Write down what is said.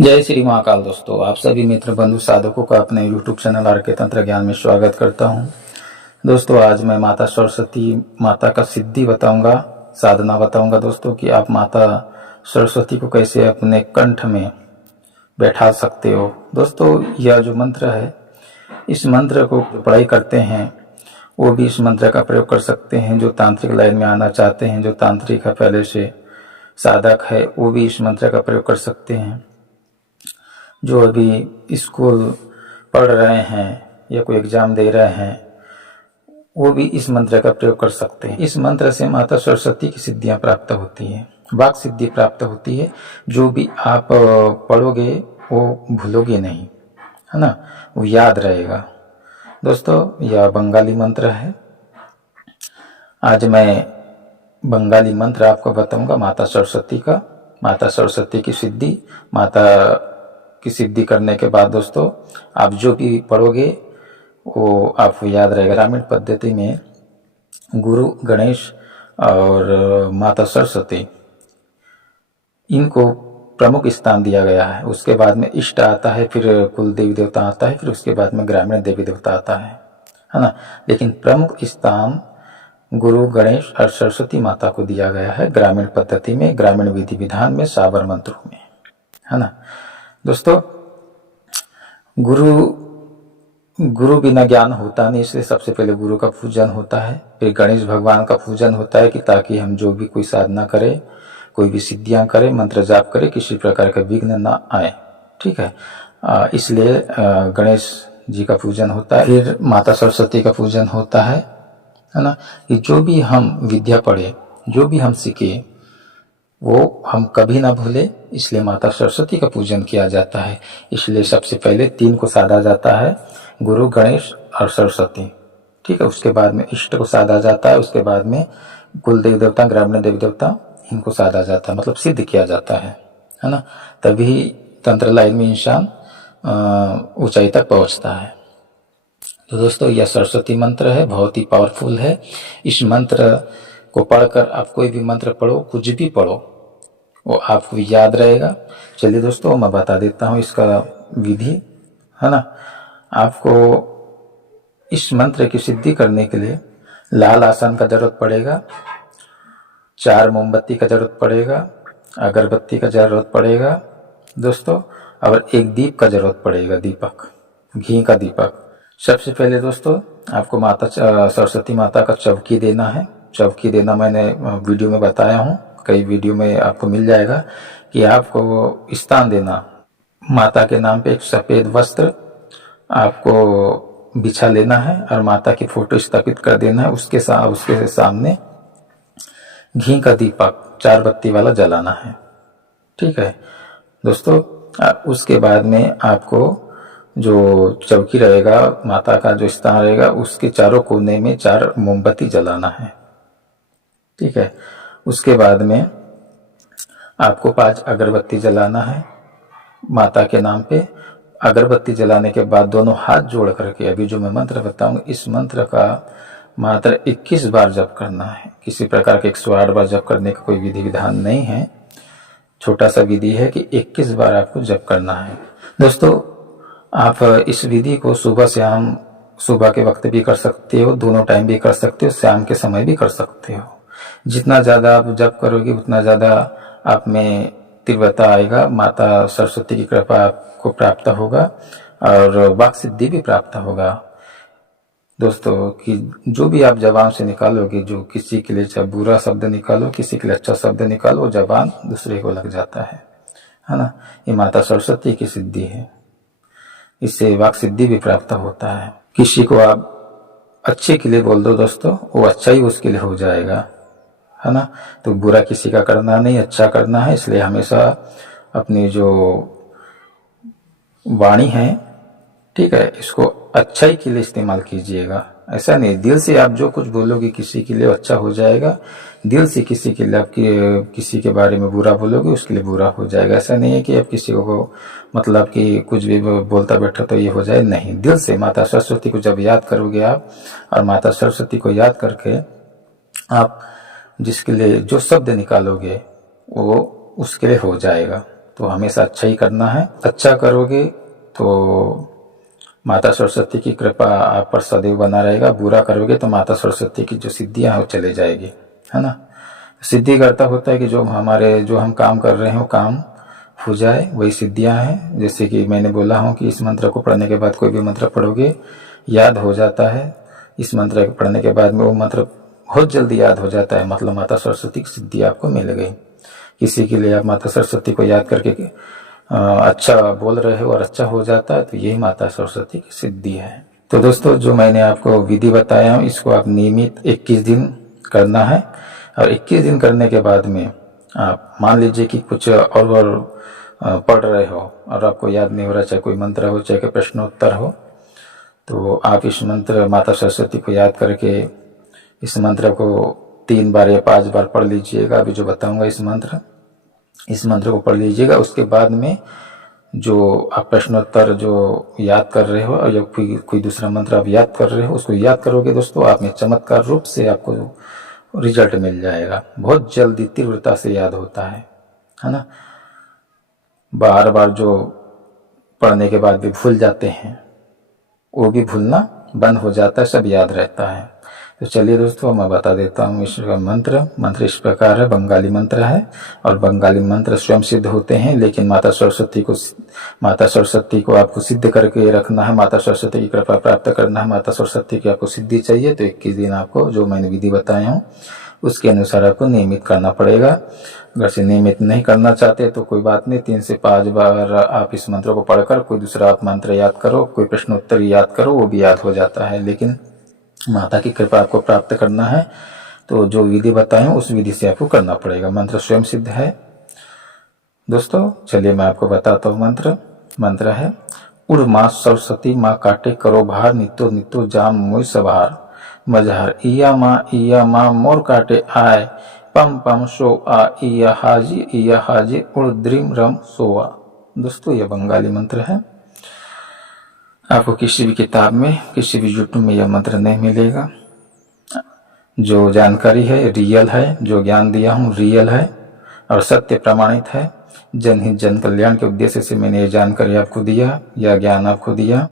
जय श्री महाकाल। दोस्तों, आप सभी मित्र बंधु साधकों का अपने YouTube चैनल आर के तंत्र ज्ञान में स्वागत करता हूं। दोस्तों, आज मैं माता सरस्वती माता का सिद्धि बताऊंगा, साधना बताऊंगा दोस्तों कि आप माता सरस्वती को कैसे अपने कंठ में बैठा सकते हो। दोस्तों, यह जो मंत्र है, इस मंत्र को पढ़ाई करते हैं वो भी इस मंत्र का प्रयोग कर सकते हैं। जो तांत्रिक लाइन में आना चाहते हैं, जो तांत्रिक है, पहले से साधक है, वो भी इस मंत्र का प्रयोग कर सकते हैं। जो अभी स्कूल पढ़ रहे हैं या कोई एग्जाम दे रहे हैं, वो भी इस मंत्र का प्रयोग कर सकते हैं। इस मंत्र से माता सरस्वती की सिद्धियां प्राप्त होती है, वाक सिद्धि प्राप्त होती है। जो भी आप पढ़ोगे वो भूलोगे नहीं, है ना, वो याद रहेगा। दोस्तों, यह बंगाली मंत्र है। आज मैं बंगाली मंत्र आपको बताऊंगा माता सरस्वती का। माता सरस्वती की सिद्धि, माता की सिद्धि करने के बाद दोस्तों आप जो भी पढ़ोगे वो आपको याद रहेगा। ग्रामीण पद्धति में गुरु गणेश और माता सरस्वती, इनको प्रमुख स्थान दिया गया है। उसके बाद में इष्ट आता है, फिर कुल देवी देवता आता है, फिर उसके बाद में ग्रामीण देवी देवता आता है ना। लेकिन प्रमुख स्थान गुरु गणेश और सरस्वती माता को दिया गया है ग्रामीण पद्धति में, ग्रामीण विधि विधान में, साबर मंत्रों में, है ना। दोस्तों, गुरु बिना ज्ञान होता नहीं, इसलिए सबसे पहले गुरु का पूजन होता है। फिर गणेश भगवान का पूजन होता है कि ताकि हम जो भी कोई साधना करें, कोई भी सिद्धियां करें, मंत्र जाप करें, किसी प्रकार का विघ्न ना आए। ठीक है, इसलिए गणेश जी का पूजन होता है। फिर माता सरस्वती का पूजन होता है ना। कि जो भी हम विद्या पढ़े, जो भी हम सीखे, वो हम कभी ना भूले, इसलिए माता सरस्वती का पूजन किया जाता है। इसलिए सबसे पहले तीन को साधा जाता है, गुरु गणेश और सरस्वती। ठीक है, उसके बाद में इष्ट को साधा जाता है, उसके बाद में कुल देवी देवता, ग्रामीण देवी देवता, इनको साधा जाता है, मतलब सिद्ध किया जाता है ना। तभी तंत्र लाइन में इंसान ऊंचाई तक पहुंचता है। तो दोस्तों, यह सरस्वती मंत्र है, बहुत ही पावरफुल है। इस मंत्र को पढ़कर आप कोई भी मंत्र पढ़ो, कुछ भी पढ़ो, वो आपको याद रहेगा। चलिए दोस्तों, मैं बता देता हूँ इसका विधि, है ना। आपको इस मंत्र की सिद्धि करने के लिए लाल आसन का जरूरत पड़ेगा, 4 मोमबत्ती का जरूरत पड़ेगा, अगरबत्ती का जरूरत पड़ेगा दोस्तों, और एक दीप का जरूरत पड़ेगा, दीपक, घी का दीपक। सबसे पहले दोस्तों आपको माता सरस्वती माता का चौकी देना है। चौकी देना मैंने वीडियो में बताया हूँ, कई वीडियो में आपको मिल जाएगा कि आपको स्थान देना। माता के नाम पे एक सफेद वस्त्र आपको बिछा लेना है और माता की फोटो स्थापित कर देना है। उसके सामने घी का दीपक 4 बत्ती वाला जलाना है। ठीक है दोस्तों, उसके बाद में आपको जो चौकी रहेगा, माता का जो स्थान रहेगा, उसके चारों कोने में 4 मोमबत्ती जलाना है। ठीक है, उसके बाद में आपको 5 अगरबत्ती जलाना है माता के नाम पे। अगरबत्ती जलाने के बाद दोनों हाथ जोड़ करके, अभी जो मैं मंत्र बताऊंगा, इस मंत्र का मात्र 21 बार जप करना है। किसी प्रकार के 108 बार जप करने का कोई विधि विधान नहीं है, छोटा सा विधि है कि 21 बार आपको जप करना है। दोस्तों, आप इस विधि को सुबह शाम, सुबह के वक्त भी कर सकते हो, दोनों टाइम भी कर सकते हो, शाम के समय भी कर सकते हो। जितना ज्यादा आप जप करोगे उतना ज्यादा आप में तीव्रता आएगा, माता सरस्वती की कृपा आपको प्राप्त होगा और वाक सिद्धि भी प्राप्त होगा। दोस्तों, कि जो भी आप जबान से निकालोगे, जो किसी के लिए चाहे बुरा शब्द निकालो, किसी के लिए अच्छा शब्द निकालो, जबान दूसरे को लग जाता है ना। ये माता सरस्वती की सिद्धि है, इससे वाक सिद्धि भी प्राप्त होता है। किसी को आप अच्छे के लिए बोल दो दोस्तों, वो अच्छा ही उसके लिए हो जाएगा, है ना। तो बुरा किसी का करना नहीं, अच्छा करना है। इसलिए हमेशा अपनी जो वाणी है, ठीक है, इसको अच्छाई के लिए इस्तेमाल कीजिएगा। ऐसा नहीं दिल से आप जो कुछ बोलोगे किसी के लिए अच्छा हो जाएगा, दिल से किसी के लिए आप किसी के बारे में बुरा बोलोगे उसके लिए बुरा हो जाएगा। ऐसा नहीं है कि आप किसी को मतलब कि कुछ भी बोलता बैठा तो ये हो जाए, नहीं। दिल से माता सरस्वती को जब याद करोगे आप, और माता सरस्वती को याद करके आप जिसके लिए जो शब्द निकालोगे वो उसके लिए हो जाएगा। तो हमेशा अच्छा ही करना है। अच्छा करोगे तो माता सरस्वती की कृपा आप पर सदैव बना रहेगा। बुरा करोगे तो माता सरस्वती की जो सिद्धियां हैं वो चले जाएगी, है ना। सिद्धि करता होता है कि जो हम काम कर रहे हो काम हो जाए, वही सिद्धियां हैं। जैसे कि मैंने बोला हूँ कि इस मंत्र को पढ़ने के बाद कोई भी मंत्र पढ़ोगे याद हो जाता है। इस मंत्र को पढ़ने के बाद में वो मंत्र बहुत जल्दी याद हो जाता है, मतलब माता सरस्वती की सिद्धि आपको मिल गई। किसी के लिए आप माता सरस्वती को याद करके अच्छा बोल रहे हो और अच्छा हो जाता है, तो यही माता सरस्वती की सिद्धि है। तो दोस्तों, जो मैंने आपको विधि बताया हूँ, इसको आप नियमित 21 दिन करना है। और 21 दिन करने के बाद में आप मान लीजिए कि कुछ और पढ़ रहे हो और आपको याद नहीं हो रहा, चाहे कोई मंत्र हो चाहे कोई प्रश्नोत्तर हो, तो आप इस मंत्र माता सरस्वती को याद करके इस मंत्र को 3 बार या 5 बार पढ़ लीजिएगा। अभी जो बताऊंगा इस मंत्र को पढ़ लीजिएगा। उसके बाद में जो आप प्रश्नोत्तर जो याद कर रहे हो या कोई दूसरा मंत्र आप याद कर रहे हो, उसको याद करोगे दोस्तों, आप में चमत्कार रूप से आपको रिजल्ट मिल जाएगा। बहुत जल्दी तीव्रता से याद होता है ना। बार बार जो पढ़ने के बाद भी भूल जाते हैं, वो भी भूलना बंद हो जाता है, सब याद रहता है। तो चलिए दोस्तों, मैं बता देता हूँ इसका मंत्र इस प्रकार है। बंगाली मंत्र है और बंगाली मंत्र स्वयं सिद्ध होते हैं, लेकिन माता सरस्वती को आपको सिद्ध करके रखना है। माता सरस्वती की कृपा प्राप्त करना है। माता सरस्वती की आपको सिद्धि चाहिए तो 21 दिन आपको जो मैंने विधि बताया हूँ उसके अनुसार आपको नियमित करना पड़ेगा। अगर से नियमित नहीं करना चाहते तो कोई बात नहीं, 3 से 5 बार आप इस मंत्र को पढ़कर कोई दूसरा आप मंत्र याद करो, कोई प्रश्नोत्तर याद करो, वो भी याद हो जाता है। लेकिन माता की कृपा आपको प्राप्त करना है तो जो विधि बताए उस विधि से आपको करना पड़ेगा। मंत्र स्वयं सिद्ध है दोस्तों। चलिए मैं आपको बताता हूँ मंत्र है। उड़ माँ सरस्वती माँ काटे करो भार, नितो नितो जाम मोई सवार मजहर। इया माँ मोर काटे आए, पम पम सो आ इया हाजी उड़ द्रिम रम सोआ। दोस्तों, यह बंगाली मंत्र है। आपको किसी भी किताब में, किसी भी यूट्यूब में यह मंत्र नहीं मिलेगा। जो जानकारी है रियल है, जो ज्ञान दिया हूँ रियल है और सत्य प्रमाणित है। जनहित जन कल्याण के उद्देश्य से मैंने ये जानकारी आपको दिया या ज्ञान आपको दिया।